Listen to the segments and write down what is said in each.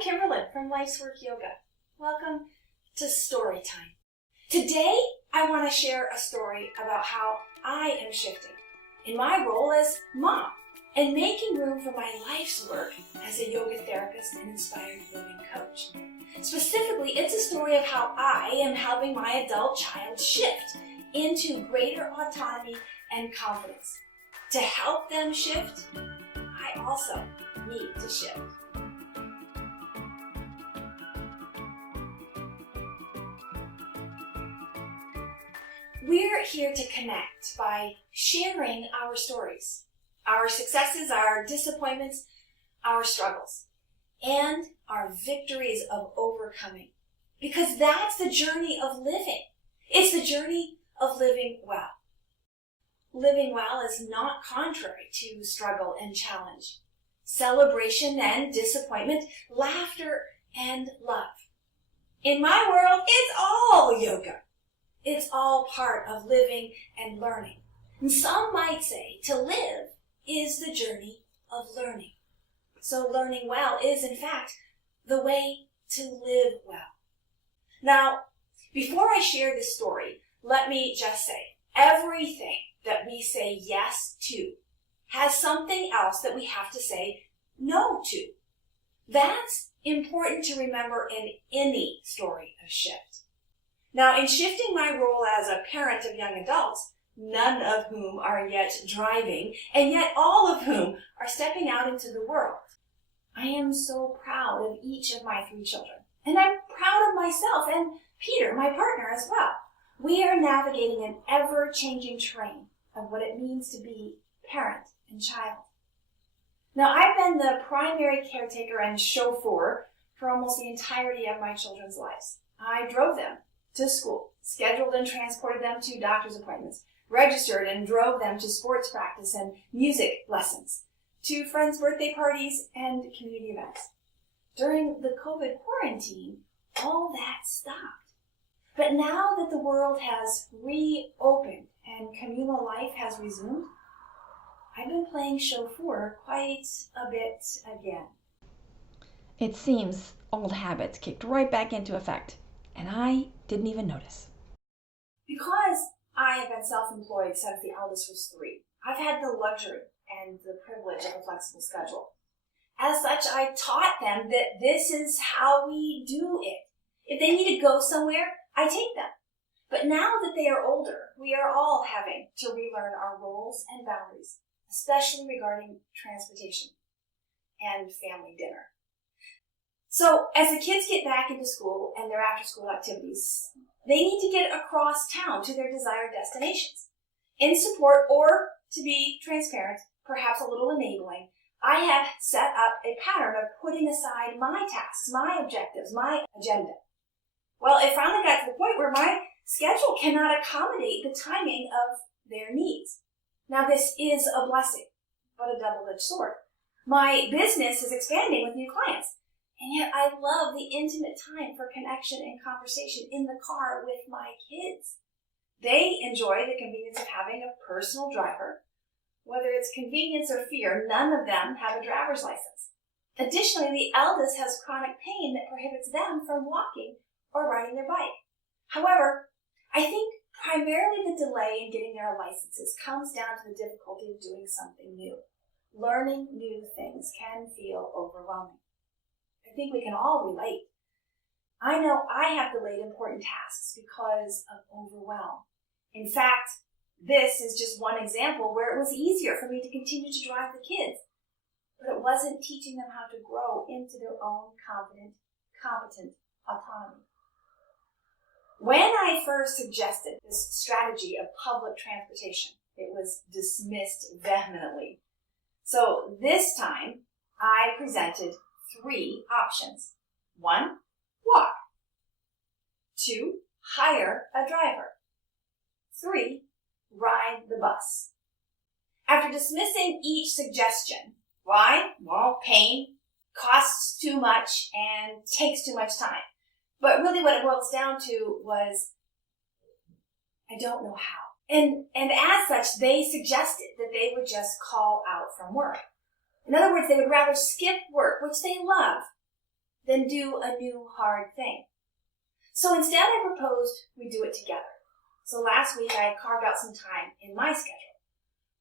I'm Kimberlyn from Life's Work Yoga. Welcome to Storytime. Today, I want to share a story about how I am shifting in my role as mom and making room for my life's work as a yoga therapist and inspired living coach. Specifically, it's a story of how I am helping my adult child shift into greater autonomy and confidence. To help them shift, I also need to shift. We're here to connect by sharing our stories, our successes, our disappointments, our struggles, and our victories of overcoming. Because that's the journey of living. It's the journey of living well. Living well is not contrary to struggle and challenge, celebration and disappointment, laughter and love. In my world, it's all yoga. It's all part of living and learning. And some might say to live is the journey of learning. So learning well is, in fact, the way to live well. Now, before I share this story, let me just say, everything that we say yes to has something else that we have to say no to. That's important to remember in any story of shift. Now, in shifting my role as a parent of young adults, none of whom are yet driving, and yet all of whom are stepping out into the world, I am so proud of each of my 3 children. And I'm proud of myself and Peter, my partner, as well. We are navigating an ever-changing terrain of what it means to be parent and child. Now, I've been the primary caretaker and chauffeur for almost the entirety of my children's lives. I drove them to school, scheduled and transported them to doctor's appointments, registered and drove them to sports practice and music lessons, to friends' birthday parties and community events. During the COVID quarantine, all that stopped. But now that the world has reopened and communal life has resumed, I've been playing chauffeur quite a bit again. It seems old habits kicked right back into effect, and I didn't even notice. Because I have been self-employed since the eldest was 3, I've had the luxury and the privilege of a flexible schedule. As such, I taught them that this is how we do it. If they need to go somewhere, I take them. But now that they are older, we are all having to relearn our roles and boundaries, especially regarding transportation and family dinner. So as the kids get back into school and their after-school activities, they need to get across town to their desired destinations. In support, or to be transparent, perhaps a little enabling, I have set up a pattern of putting aside my tasks, my objectives, my agenda. Well, it finally got to the point where my schedule cannot accommodate the timing of their needs. Now, this is a blessing, but a double-edged sword. My business is expanding with new clients. And yet I love the intimate time for connection and conversation in the car with my kids. They enjoy the convenience of having a personal driver. Whether it's convenience or fear, none of them have a driver's license. Additionally, the eldest has chronic pain that prohibits them from walking or riding their bike. However, I think primarily the delay in getting their licenses comes down to the difficulty of doing something new. Learning new things can feel overwhelming. I think we can all relate. I know I have delayed important tasks because of overwhelm. In fact, this is just one example where it was easier for me to continue to drive the kids, but it wasn't teaching them how to grow into their own confident, competent autonomy. When I first suggested this strategy of public transportation, it was dismissed vehemently. So this time, I presented 3 options. 1, walk. 2, hire a driver. 3, ride the bus. After dismissing each suggestion, why? Well, pain, costs too much, and takes too much time. But really what it boils down to was, I don't know how. And as such, they suggested that they would just call out from work. In other words, they would rather skip work, which they love, than do a new hard thing. So instead I proposed we do it together. So last week I carved out some time in my schedule,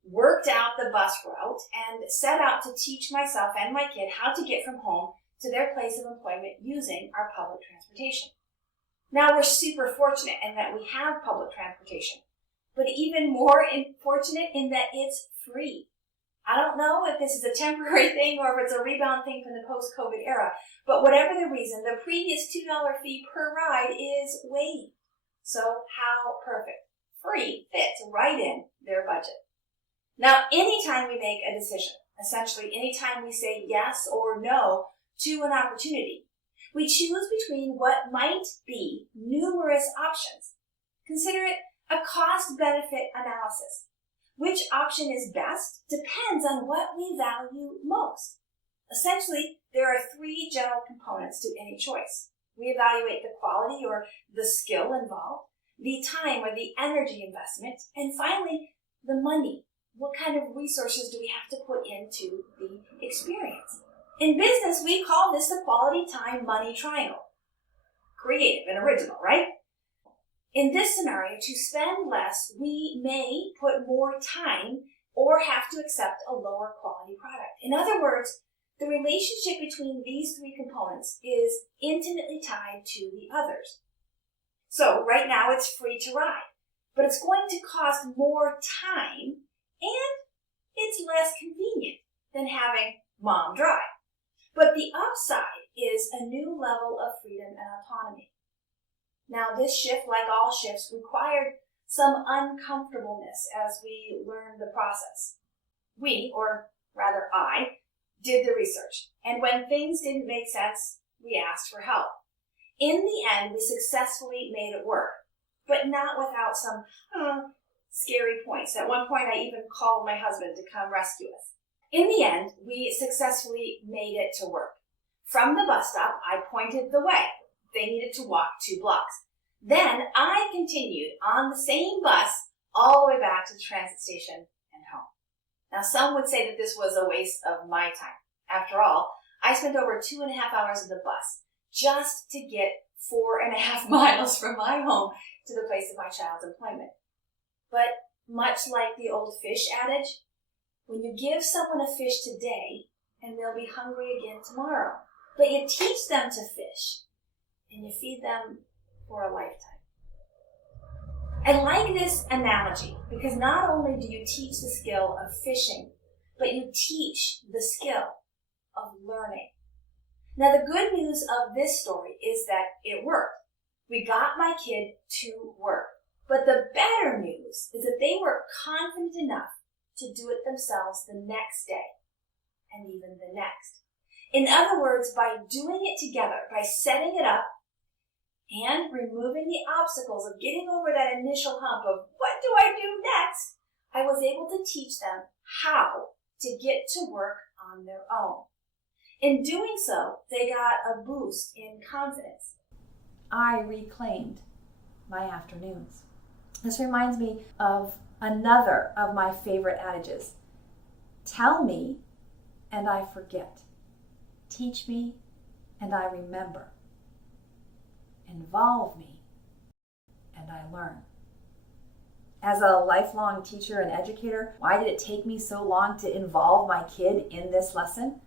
worked out the bus route, and set out to teach myself and my kid how to get from home to their place of employment using our public transportation. Now we're super fortunate in that we have public transportation, but even more fortunate in that it's free. I don't know if this is a temporary thing or if it's a rebound thing from the post-COVID era, but whatever the reason, the previous $2 fee per ride is waived. So how perfect. Free fits right in their budget. Now, anytime we make a decision, essentially anytime we say yes or no to an opportunity, we choose between what might be numerous options. Consider it a cost-benefit analysis. Which option is best depends on what we value most. Essentially, there are three general components to any choice. We evaluate the quality or the skill involved, the time or the energy investment, and finally, the money. What kind of resources do we have to put into the experience? In business, we call this the quality, time, money triangle. Creative and original, right? In this scenario, to spend less, we may put more time or have to accept a lower quality product. In other words, the relationship between these three components is intimately tied to the others. So right now it's free to ride, but it's going to cost more time and it's less convenient than having mom drive. But the upside is a new level of freedom and autonomy. Now, this shift, like all shifts, required some uncomfortableness as we learned the process. We, or rather I, did the research, and when things didn't make sense, we asked for help. In the end, we successfully made it work, but not without some scary points. At one point, I even called my husband to come rescue us. In the end, we successfully made it to work. From the bus stop, I pointed the way. They needed to walk 2 blocks. Then I continued on the same bus all the way back to the transit station and home. Now, some would say that this was a waste of my time. After all, I spent over 2.5 hours in the bus just to get 4.5 miles from my home to the place of my child's employment. But much like the old fish adage, when you give someone a fish today, and they'll be hungry again tomorrow, but you teach them to fish, and you feed them for a lifetime. I like this analogy because not only do you teach the skill of fishing, but you teach the skill of learning. Now, the good news of this story is that it worked. We got my kid to work. But the better news is that they were confident enough to do it themselves the next day and even the next. In other words, by doing it together, by setting it up and removing the obstacles of getting over that initial hump of what do I do next, I was able to teach them how to get to work on their own. In doing so, they got a boost in confidence. I reclaimed my afternoons. This reminds me of another of my favorite adages. Tell me, and I forget. Teach me, and I remember. Involve me, and I learn. As a lifelong teacher and educator, why did it take me so long to involve my kid in this lesson?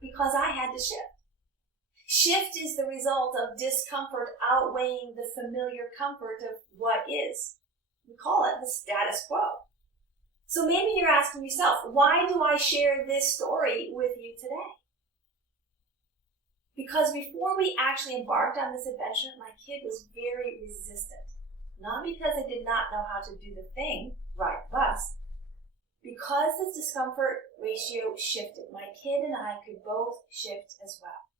Because I had to shift. Shift is the result of discomfort outweighing the familiar comfort of what is. We call it the status quo. So maybe you're asking yourself, why do I share this story with you today? Because before we actually embarked on this adventure, my kid was very resistant. Not because I did not know how to do the thing, ride the bus. Because this discomfort ratio shifted, my kid and I could both shift as well.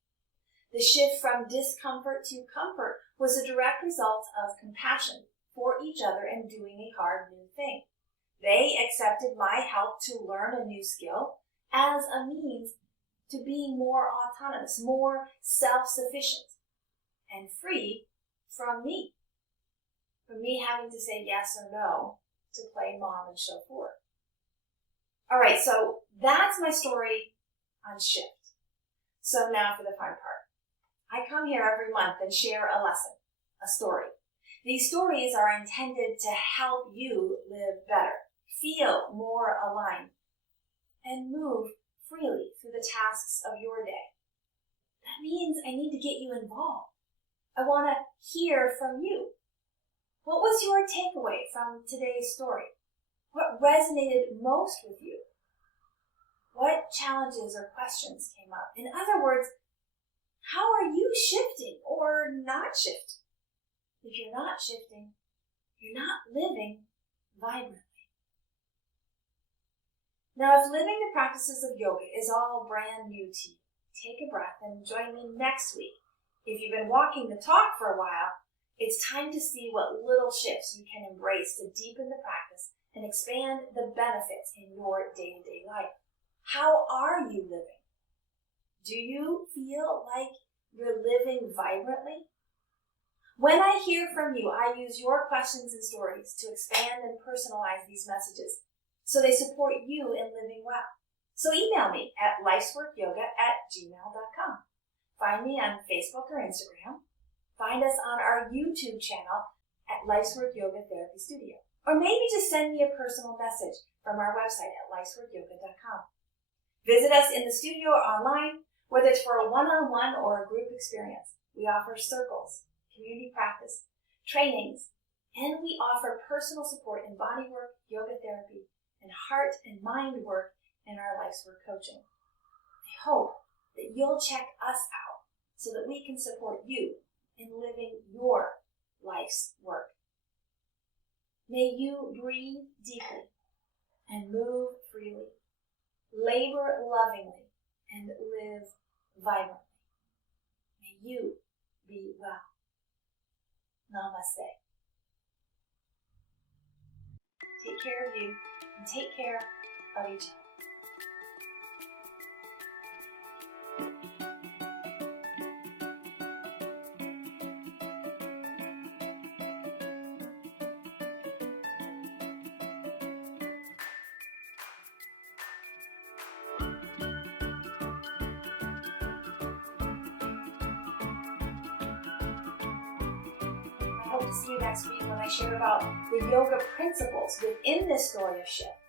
The shift from discomfort to comfort was a direct result of compassion for each other and doing a hard new thing. They accepted my help to learn a new skill as a means to being more autonomous, more self-sufficient, and free from me having to say yes or no to play mom and show forth. All right, so that's my story on shift. So now for the fun part. I come here every month and share a lesson, a story. These stories are intended to help you live better, feel more aligned, and move freely through the tasks of your day. That means I need to get you involved. I want to hear from you. What was your takeaway from today's story? What resonated most with you? What challenges or questions came up? In other words, how are you shifting or not shifting? If you're not shifting, you're not living vibrantly. Now, if living the practices of yoga is all brand new to you, take a breath and join me next week. If you've been walking the talk for a while, it's time to see what little shifts you can embrace to deepen the practice and expand the benefits in your day-to-day life. How are you living? Do you feel like you're living vibrantly? When I hear from you, I use your questions and stories to expand and personalize these messages so they support you in living well. So email me at lifesworkyoga@gmail.com. Find me on Facebook or Instagram. Find us on our YouTube channel at Lifeswork Yoga Therapy Studio. Or maybe just send me a personal message from our website at lifesworkyoga.com. Visit us in the studio or online, whether it's for a one-on-one or a group experience. We offer circles, community practice, trainings, and we offer personal support in body work, yoga therapy, and heart and mind work in our Life's Work coaching. I hope that you'll check us out so that we can support you in living your life's work. May you breathe deeply and move freely, labor lovingly, and live vibrantly. May you be well. Namaste. Take care of you and take care of each other. I hope to see you next week when I share about the yoga principles within this story of shift